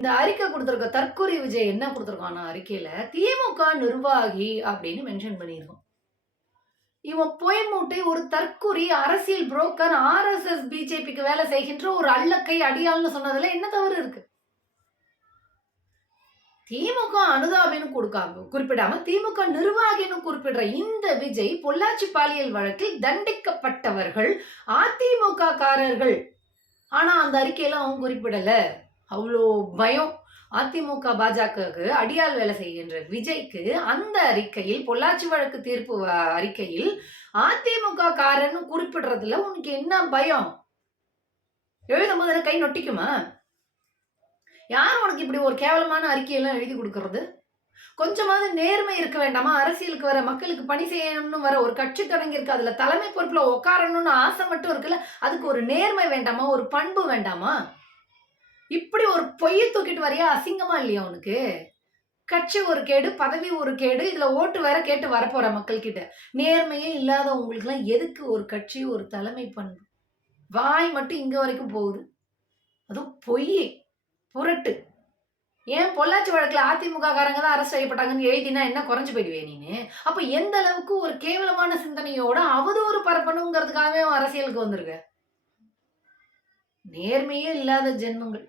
இந்த அறிக்கை கொடுத்துருக்க தற்கொலை விஜய் என்ன கொடுத்துருக்கான அறிக்கையில திமுக நிர்வாகி அப்படின்னு மென்ஷன் பண்ணியிருக்கோம். இவன் பொய் மூட்டை ஒரு தற்குறி அரசியல் புரோக்கர் ஆர்எஸ்எஸ் பிஜேபிக்கு வேலை செய்கின்ற ஒரு அல்லக்கை அடியாள்னு சொன்னதுல என்ன தவறு இருக்கு? திமுக அனுதாபின்னு கொடுக்காம குறிப்பிடாம திமுக நிர்வாகின்னு குறிப்பிடுற இந்த விஜய் பொள்ளாச்சி பாலியல் வழக்கில் தண்டிக்கப்பட்டவர்கள் அதிமுக காரர்கள் ஆனா அந்த அறிக்கையில அவன் குறிப்பிடல. அவ்வளோ பயம். அதிமுக பாஜகவுக்கு அடியால் வேலை செய்கின்ற விஜய்க்கு அந்த அறிக்கையில் பொள்ளாச்சி வழக்கு தீர்ப்பு வ- அறிக்கையில் அதிமுக காரன்னு குறிப்பிடுறதுல உனக்கு என்ன பயம்? எழுதும் போது கை நொட்டிக்குமா? யார் உனக்கு இப்படி ஒரு கேவலமான அறிக்கையெல்லாம் எழுதி கொடுக்கறது? கொஞ்சமாவது நேர்மை இருக்க வேண்டாமா? அரசியலுக்கு வர மக்களுக்கு பணி செய்யணும்னு வர ஒரு கட்சி தொடங்கியிருக்கு அதில் தலைமை பொறுப்பில் உட்காரணும்னு ஆசை மட்டும் இருக்குல்ல அதுக்கு ஒரு நேர்மை வேண்டாமா? ஒரு பண்பு வேண்டாமா? பொய்யை தூக்கிட்டு வரையா? அசிங்கமா இல்லையா உனக்கு? கட்சி ஒரு கேடு பதவி ஒரு கேடு இதுல ஓட்டு வேற கேட்டு வரப்போற மக்கள் கிட்ட நேர்மையே இல்லாதவங்களுக்குலாம் எதுக்கு ஒரு கட்சி ஒரு தலைமை பண்பு? வாய் மட்டும் இங்க வரைக்கும் போகுது. அதுவும் பொய் புரட்டு. ஏன் பொள்ளாச்சி வழக்கில் அதிமுக காரங்க தான் அரசு செய்யப்பட்டாங்கன்னு எழுதினா என்ன குறைஞ்சு போயிடுவே நீனு? அப்போ எந்த அளவுக்கு ஒரு கேவலமான சிந்தனையோட அவதூறு பரப்பணுங்கிறதுக்காகவே அவன் அரசியலுக்கு வந்திருக்க? நேர்மையே இல்லாத ஜென்மங்கள்.